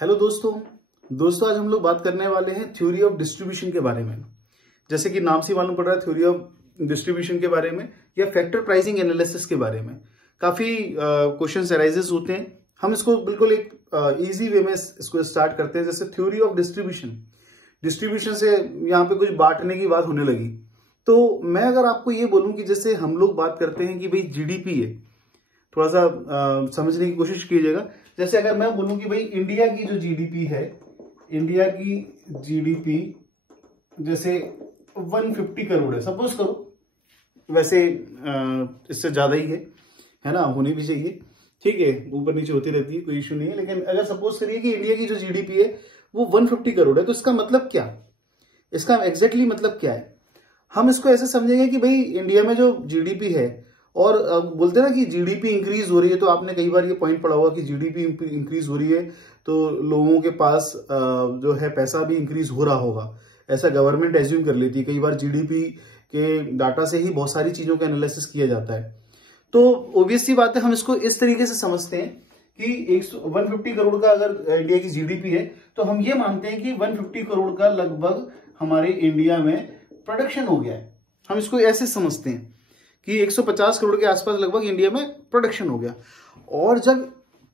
Hello दोस्तों आज हम लोग बात करने वाले हैं थ्योरी ऑफ डिस्ट्रीब्यूशन के बारे में। जैसे कि नाम से मालूम पड़ रहा है, थ्योरी ऑफ डिस्ट्रीब्यूशन के बारे में या फैक्टर प्राइसिंग एनालिसिस के बारे में काफी क्वेश्चंस अराइजेस होते हैं। हम इसको बिल्कुल एक इजी वे में इसको स्टार्ट करते हैं। जैसे थ्योरी ऑफ डिस्ट्रीब्यूशन से यहाँ पे कुछ बांटने की बात होने लगी, तो मैं अगर आपको ये बोलूं कि जैसे हम लोग बात करते हैं कि भाई जीडीपी है, थोड़ा सा समझने की कोशिश कीजिएगा। जैसे अगर मैं बोलूं कि भाई इंडिया की जो जीडीपी है, इंडिया की जीडीपी जैसे 150 करोड़ है, सपोज करो, वैसे इससे ज्यादा ही है ना, होनी भी चाहिए, ठीक है, ऊपर नीचे होती रहती है, कोई इश्यू नहीं है। लेकिन अगर सपोज करिए कि इंडिया की जो जीडीपी है वो 150 करोड़ है, तो इसका मतलब क्या, इसका एग्जैक्टली मतलब क्या है? हम इसको ऐसे समझेंगे कि भाई इंडिया में जो जीडीपी है, और बोलते हैं ना कि जीडीपी इंक्रीज हो रही है, तो आपने कई बार ये पॉइंट पढ़ा होगा कि जीडीपी इंक्रीज हो रही है तो लोगों के पास जो है पैसा भी इंक्रीज हो रहा होगा, ऐसा गवर्नमेंट एज्यूम कर लेती है। कई बार जीडीपी के डाटा से ही बहुत सारी चीजों का एनालिसिस किया जाता है। तो ऑब्वियस सी बात है, हम इसको इस तरीके से समझते हैं कि 150 करोड़ का अगर इंडिया की जीडीपी है, तो हम ये मानते हैं कि 150 करोड़ का लगभग हमारे इंडिया में प्रोडक्शन हो गया है। हम इसको ऐसे समझते हैं कि 150 करोड़ के आसपास लगभग इंडिया में प्रोडक्शन हो गया। और जब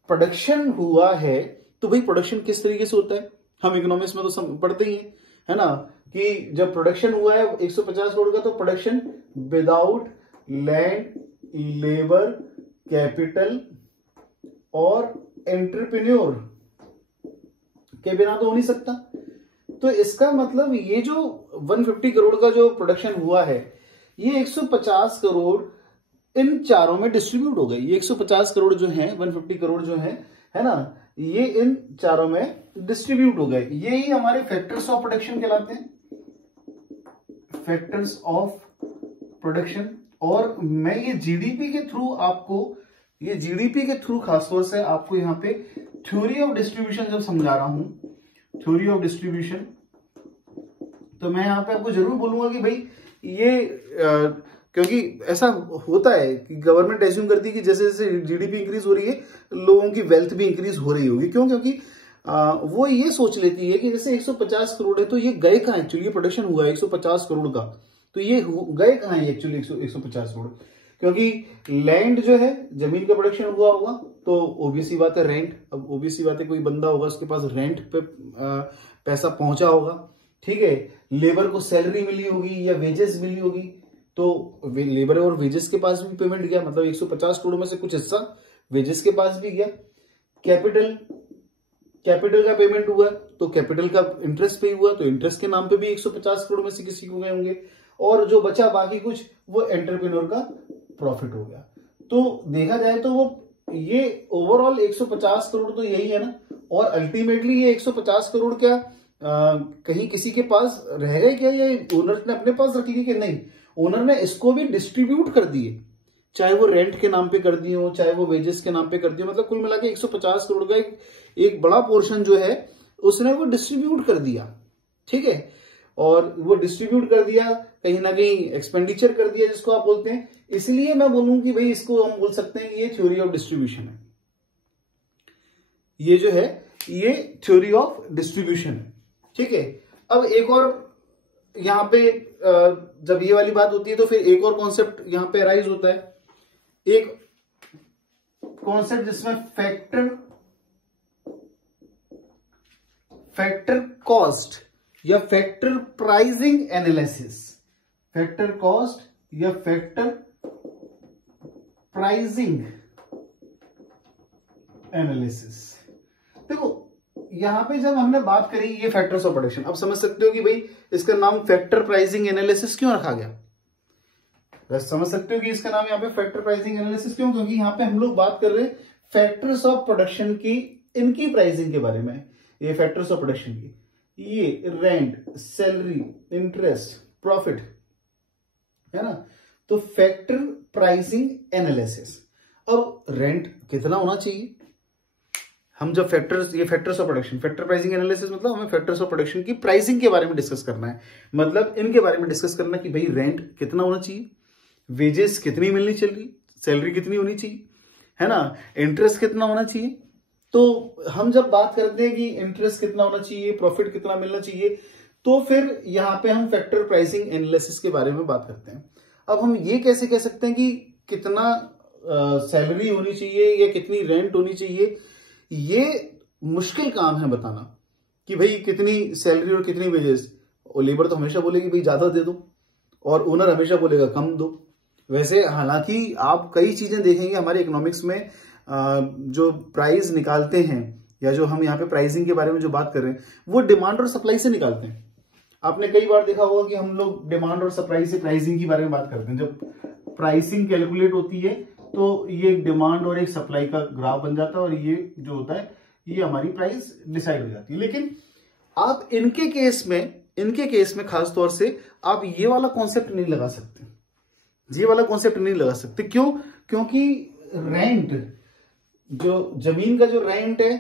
प्रोडक्शन हुआ है तो भाई प्रोडक्शन किस तरीके से होता है, हम इकोनॉमिक्स में तो पढ़ते ही हैं, है ना, कि जब प्रोडक्शन हुआ है 150 करोड़ का, तो production without land, labour, capital और एंटरप्रेन्योर के बिना तो हो नहीं सकता। तो इसका मतलब ये जो 150 करोड़ का जो प्रोडक्शन हुआ है, ये 150 करोड़ इन चारों में डिस्ट्रीब्यूट हो गए। ये 150 करोड़ जो हैं, 150 करोड़ जो हैं, है ना, ये इन चारों में डिस्ट्रीब्यूट हो गए। यही हमारे फैक्टर्स ऑफ प्रोडक्शन कहलाते हैं, फैक्टर्स ऑफ प्रोडक्शन। और मैं ये जीडीपी के थ्रू आपको, ये जीडीपी के थ्रू खासतौर से आपको यहाँ पे थ्योरी ऑफ डिस्ट्रीब्यूशन जब समझा रहा हूं, थ्योरी ऑफ डिस्ट्रीब्यूशन, तो मैं यहाँ पे आपको जरूर बोलूंगा कि भाई ये क्योंकि ऐसा होता है कि गवर्नमेंट एज्यूम करती है कि जैसे जैसे जीडीपी इंक्रीज हो रही है, लोगों की वेल्थ भी इंक्रीज हो रही होगी। क्यों? क्योंकि वो ये सोच लेती है कि जैसे 150 करोड़ है, तो ये गए कहाँ एक्चुअली, ये प्रोडक्शन हुआ है 150 करोड़ का, तो ये गए कहाँ है एक्चुअली 150 करोड़? क्योंकि लैंड जो है, जमीन का प्रोडक्शन हुआ होगा, तो ओबीसी बात है रेंट। अब ओबीसी बात है, कोई बंदा होगा उसके पास रेंट पे पैसा पहुंचा होगा, ठीक है, लेबर को सैलरी मिली होगी या वेजेस मिली होगी, तो लेबर और वेजेस के पास भी पेमेंट गया, मतलब 150 करोड़ में से कुछ हिस्सा वेजेस के पास भी गया। कैपिटल का पेमेंट हुआ, तो कैपिटल का इंटरेस्ट पे हुआ, तो इंटरेस्ट के नाम पे भी 150 करोड़ में से किसी को गए होंगे। और जो बचा बाकी कुछ, वो एंटरप्रेन्योर का प्रॉफिट हो गया। तो देखा जाए तो वो ये ओवरऑल 150 करोड़ तो यही है ना। और अल्टीमेटली ये 150 करोड़ क्या कहीं किसी के पास रह गए क्या, ये ओनर ने अपने पास रख ली कि नहीं? ओनर ने इसको भी डिस्ट्रीब्यूट कर दिए, चाहे वो रेंट के नाम पे कर दिए हो, चाहे वो वेजेस के नाम पे कर दिए। मतलब कुल मिला के 150 करोड़ का एक बड़ा पोर्शन जो है उसने वो डिस्ट्रीब्यूट कर दिया, ठीक है। और वो डिस्ट्रीब्यूट कर दिया, कहीं ना कहीं एक्सपेंडिचर कर दिया, जिसको आप बोलते हैं। इसलिए मैं बोलूं कि भाई इसको हम बोल सकते हैं कि ये थ्योरी ऑफ डिस्ट्रीब्यूशन है। ये जो है ये थ्योरी ऑफ डिस्ट्रीब्यूशन है, ठीक है। अब एक और यहां पे जब ये वाली बात होती है, तो फिर एक और कॉन्सेप्ट यहां पे अराइज होता है, एक कॉन्सेप्ट जिसमें फैक्टर कॉस्ट या factor pricing analysis, factor cost या फैक्टर प्राइसिंग एनालिसिस। देखो यहां पे जब हमने बात करी ये फैक्टर्स ऑफ प्रोडक्शन, अब समझ सकते हो कि भाई इसका नाम फैक्टर प्राइसिंग एनालिसिस क्यों रखा गया। समझ सकते हो कि इसका नाम यहाँ पे फैक्टर प्राइसिंग एनालिसिस क्यों, क्योंकि यहाँ पे हम लोग बात कर रहे हैं फैक्टर्स ऑफ प्रोडक्शन की, इनकी प्राइसिंग के बारे में। ये फैक्टर्स ऑफ प्रोडक्शन की, ये रेंट, सैलरी, इंटरेस्ट, प्रॉफिट, है ना। तो फैक्टर प्राइसिंग एनालिसिस। अब रेंट कितना होना चाहिए, हम जब ये factors of production, factor pricing analysis मतलब हमें फैक्टर्स ऑफ प्रोडक्शन की प्राइसिंग के बारे में डिस्कस करना है। मतलब इनके बारे में डिस्कस करना कि भाई रेंट कितना होना चाहिए, वेजेस कितनी मिलनी चाहिए, सैलरी कितनी होनी चाहिए, है ना, इंटरेस्ट कितना होना चाहिए, तो हम जब बात करते हैं कि इंटरेस्ट कितना होना चाहिए, प्रॉफिट कितना मिलना चाहिए, तो फिर यहाँ पे हम फैक्टर प्राइसिंग एनालिसिस के बारे में बात करते हैं। अब हम ये कैसे कह सकते हैं कि कितना सैलरी होनी चाहिए या कितनी रेंट होनी चाहिए? ये मुश्किल काम है बताना कि भाई कितनी सैलरी और कितनी वेजेस। और लेबर तो हमेशा बोलेगी भाई ज्यादा दे दो, और ओनर हमेशा बोलेगा कम दो। वैसे हालांकि आप कई चीजें देखेंगे हमारे इकोनॉमिक्स में, जो प्राइस निकालते हैं या जो हम यहाँ पे प्राइसिंग के बारे में जो बात कर रहे हैं, वो डिमांड और सप्लाई से निकालते हैं। आपने कई बार देखा होगा कि हम लोग डिमांड और सप्लाई से प्राइसिंग के बारे में बात करते हैं। जब प्राइसिंग कैलकुलेट होती है तो ये एक डिमांड और एक सप्लाई का ग्राफ बन जाता है, और ये जो होता है ये हमारी प्राइस डिसाइड हो जाती है। लेकिन आप इनके केस में खास तौर से आप ये वाला कॉन्सेप्ट नहीं लगा सकते, ये वाला कॉन्सेप्ट नहीं लगा सकते। क्यों? क्योंकि रेंट, जो जमीन का जो रेंट है,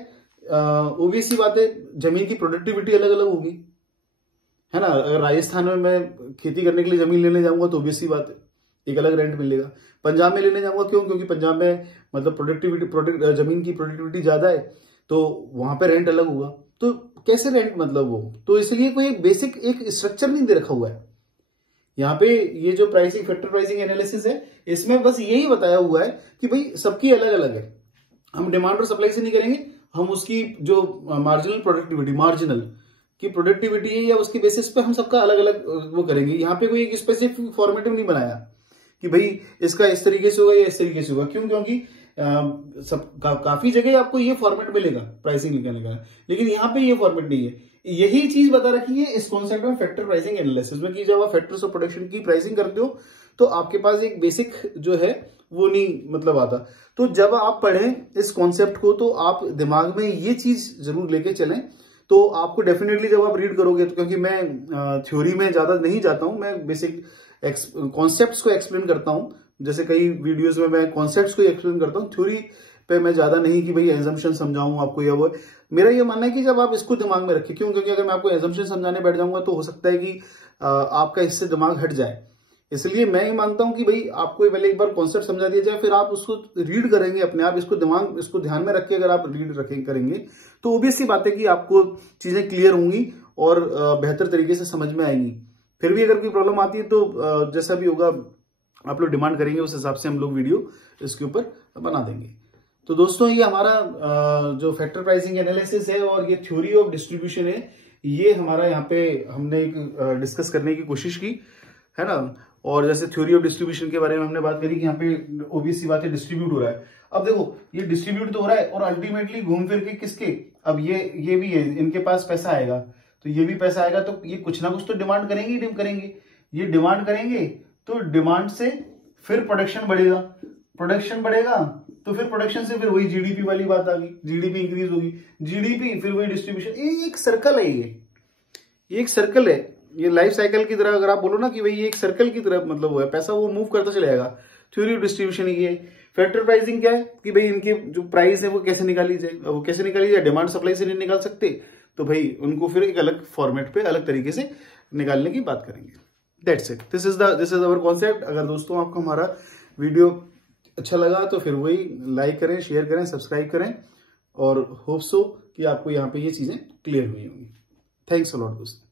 ओबीसी बात है, जमीन की प्रोडक्टिविटी अलग अलग होगी, है ना। अगर राजस्थान में मैं खेती करने के लिए जमीन लेने जाऊंगा तो ओबीसी बात है, एक अलग रेंट मिलेगा। पंजाब में लेने जाऊंगा, क्यों? क्योंकि पंजाब में मतलब जमीन की प्रोडक्टिविटी ज्यादा है, तो वहां पे रेंट अलग होगा। तो कैसे रेंट मतलब वो, तो इसलिए कोई बेसिक एक स्ट्रक्चर नहीं दे रखा हुआ है यहाँ पे। ये जो प्राइसिंग फैक्टर प्राइसिंग एनालिसिस है, इसमें बस यही बताया हुआ है कि भाई सबकी अलग अलग है। हम डिमांड और सप्लाई से नहीं करेंगे, हम उसकी जो मार्जिनल की प्रोडक्टिविटी है या उसके बेसिस पे हम सबका अलग अलग वो करेंगे। यहाँ पे कोई एक स्पेसिफिक फॉर्मेट नहीं बनाया कि भाई इसका इस तरीके से होगा या इस तरीके से होगा। क्यों? क्योंकि काफी जगह आपको ये फॉर्मेट मिलेगा प्राइसिंग निकालने का, लेकिन यहाँ पे ये फॉर्मेट नहीं है। यही चीज बता रखी है इस कॉन्सेप्ट में फैक्टर प्राइसिंग एनालिसिस में, कि जब आप फैक्टर्स ऑफ प्रोडक्शन की प्राइसिंग करते हो तो आपके पास एक बेसिक जो है वो नहीं मतलब आता। तो जब आप पढ़ें इस कॉन्सेप्ट को तो आप दिमाग में ये चीज जरूर लेके चलें, तो आपको डेफिनेटली जब आप रीड करोगे तो, क्योंकि मैं थ्योरी में ज्यादा नहीं जाता हूं, मैं बेसिक कॉन्सेप्ट्स को एक्सप्लेन करता हूं। जैसे कई वीडियोस में मैं कॉन्सेप्ट्स को एक्सप्लेन करता हूं, थ्योरी पे मैं ज्यादा नहीं कि भाई एजम्पशन समझाऊं आपको या वो। मेरा ये मानना है कि जब आप इसको दिमाग में रखें, क्यों? क्योंकि अगर मैं आपको एजम्पशन समझाने बैठ जाऊंगा तो हो सकता है कि आपका इससे दिमाग हट जाए। इसलिए मैं ये मानता हूं कि भाई आपको पहले एक बार कॉन्सेप्ट समझा दिया जाए, फिर आप उसको रीड करेंगे अपने आप, इसको ध्यान में रख के अगर आप रीड करेंगे तो ऑब्वियसली बात है कि आपको चीजें क्लियर होंगी और बेहतर तरीके से समझ में आएंगी। फिर भी अगर कोई प्रॉब्लम आती है तो जैसा भी होगा आप लोग डिमांड करेंगे, उस हिसाब से हम लोग वीडियो इसके ऊपर बना देंगे। तो दोस्तों ये हमारा जो फैक्टर प्राइसिंग एनालिसिस है और ये थ्योरी ऑफ डिस्ट्रीब्यूशन है, ये हमारा यहाँ पे हमने एक डिस्कस करने की कोशिश की, है ना। और जैसे थ्योरी ऑफ डिस्ट्रीब्यूशन के बारे में हमने बात करी कि यहाँ पे ओबीसी बात है, डिस्ट्रीब्यूट हो रहा है। अब देखो ये डिस्ट्रीब्यूट तो हो रहा है और अल्टीमेटली घूम फिर के किसके, अब ये भी है, इनके पास पैसा आएगा तो ये भी पैसा आएगा, तो ये कुछ ना कुछ तो डिमांड करेंगे। ये डिमांड करेंगे तो डिमांड से फिर प्रोडक्शन बढ़ेगा तो फिर प्रोडक्शन से फिर वही जीडीपी वाली बात आ गई, जीडीपी इंक्रीज होगी, जीडीपी फिर वही डिस्ट्रीब्यूशन। ये एक सर्कल है, ये एक सर्कल है, ये लाइफ साइकिल की तरह अगर आप बोलो ना कि भाई ये एक सर्कल की तरह मतलब वो है, पैसा वो मूव करता चला जाएगा। थ्योरी ऑफ डिस्ट्रीब्यूशन ये है। फैक्टर प्राइसिंग क्या है कि भाई इनके जो प्राइस है वो कैसे निकाली जाए, डिमांड सप्लाई से नहीं निकाल सकते, तो भाई उनको फिर एक अलग फॉर्मेट पे अलग तरीके से निकालने की बात करेंगे। That's it, this is our concept. अगर दोस्तों आपको हमारा वीडियो अच्छा लगा तो फिर वही लाइक करें, शेयर करें, सब्सक्राइब करें, और होप सो कि आपको यहाँ पे ये चीजें क्लियर हुई होंगी। थैंक्स अ लॉट दोस्तों।